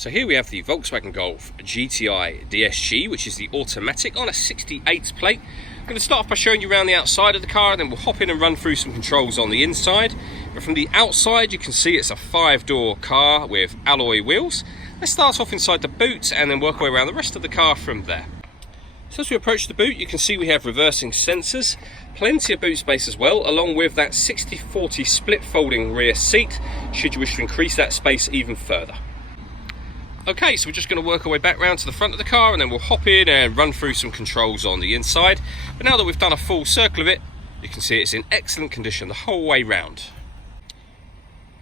So here we have the Volkswagen Golf GTI DSG, which is the automatic on a 68 plate. I'm going to start off by showing you around the outside of the car, and then we'll hop in and run through some controls on the inside. But from the outside, you can see it's a 5-door car with alloy wheels. Let's start off inside the boot and then work our way around the rest of the car from there. So as we approach the boot, you can see we have reversing sensors, plenty of boot space as well, along with that 60/40 split folding rear seat, should you wish to increase that space even further. Okay, so we're just going to work our way back round to the front of the car, and then we'll hop in and run through some controls on the inside. But now that we've done a full circle of it, you can see it's in excellent condition the whole way round.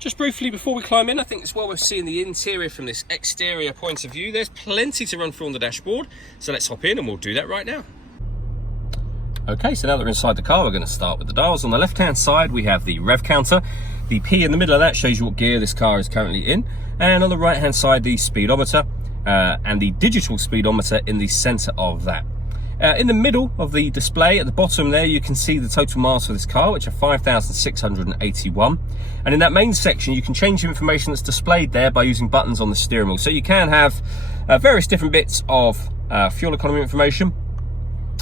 Just briefly before we climb in, I think it's well worth seeing the interior from this exterior point of view. There's plenty to run through on the dashboard, so let's hop in and we'll do that right now. Okay, so now that we're inside the car, we're going to start with the dials. On the left-hand side, we have the rev counter. The P in the middle of that shows you what gear this car is currently in. And on the right-hand side, the speedometer and the digital speedometer in the center of that. In the middle of the display, at the bottom there, you can see the total miles for this car, which are 5,681. And in that main section, you can change the information that's displayed there by using buttons on the steering wheel. So you can have various different bits of fuel economy information.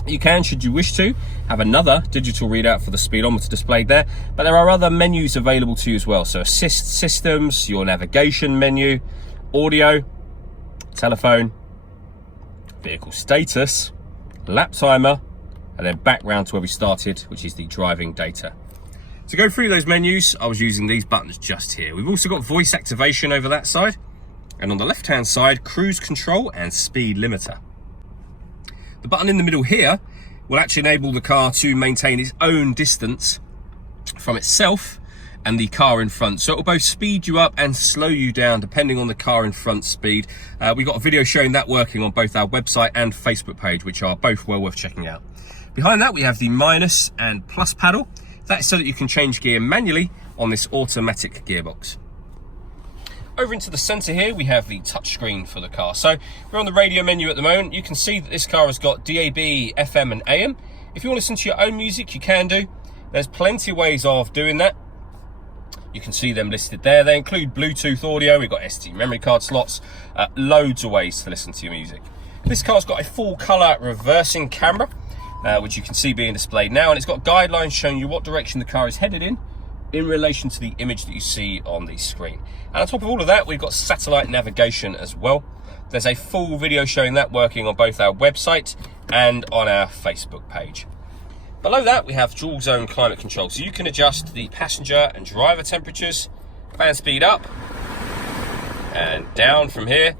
You can, should you wish to, have another digital readout for the speedometer displayed there, but there are other menus available to you as well. So assist systems, your navigation menu, audio, telephone, vehicle status, lap timer, and then back round to where we started, which is the driving data. To go through those menus, I was using these buttons just here. We've also got voice activation over that side, and on the left-hand side, cruise control and speed limiter. The button in the middle here will actually enable the car to maintain its own distance from itself and the car in front. So it will both speed you up and slow you down depending on the car in front speed. We've got a video showing that working on both our website and Facebook page, which are both well worth checking out. Behind that, we have the minus and plus paddle. That's so that you can change gear manually on this automatic gearbox. Over into the center here, we have the touchscreen for the car. So we're on the radio menu at the moment. You can see that this car has got DAB, FM and AM. If you want to listen to your own music, you can do. There's plenty of ways of doing that. You can see them listed there. They include Bluetooth audio. We've got SD memory card slots, loads of ways to listen to your music. This car's got a full color reversing camera, which you can see being displayed now. And it's got guidelines showing you what direction the car is headed in relation to the image that you see on the screen. And on top of all of that, we've got satellite navigation as well. There's a full video showing that working on both our website and on our Facebook page. Below that, we have dual zone climate control. So you can adjust the passenger and driver temperatures, fan speed up and down from here.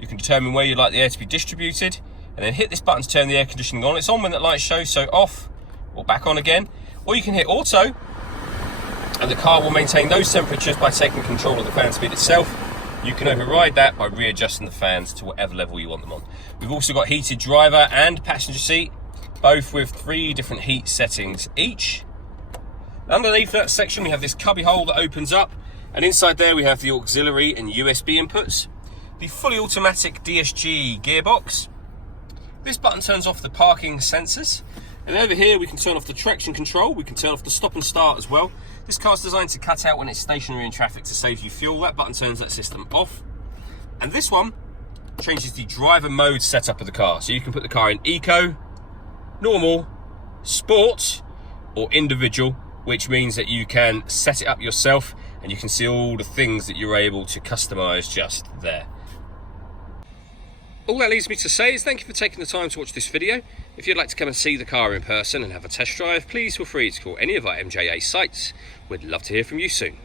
You can determine where you'd like the air to be distributed, and then hit this button to turn the air conditioning on. It's on when that light shows, so off or back on again. Or you can hit auto, and the car will maintain those temperatures by taking control of the fan speed itself. You can override that by readjusting the fans to whatever level you want them on. We've also got heated driver and passenger seat, both with 3 different heat settings each. Underneath that section, we have this cubby hole that opens up, and inside there we have the auxiliary and USB inputs, the fully automatic DSG gearbox. This button turns off the parking sensors. And over here, we can turn off the traction control. We can turn off the stop and start as well. This car's designed to cut out when it's stationary in traffic to save you fuel. That button turns that system off. And this one changes the driver mode setup of the car. So you can put the car in eco, normal, sport, or individual, which means that you can set it up yourself and you can see all the things that you're able to customize just there. All that leaves me to say is thank you for taking the time to watch this video. If you'd like to come and see the car in person and have a test drive, please feel free to call any of our MJA sites. We'd love to hear from you soon.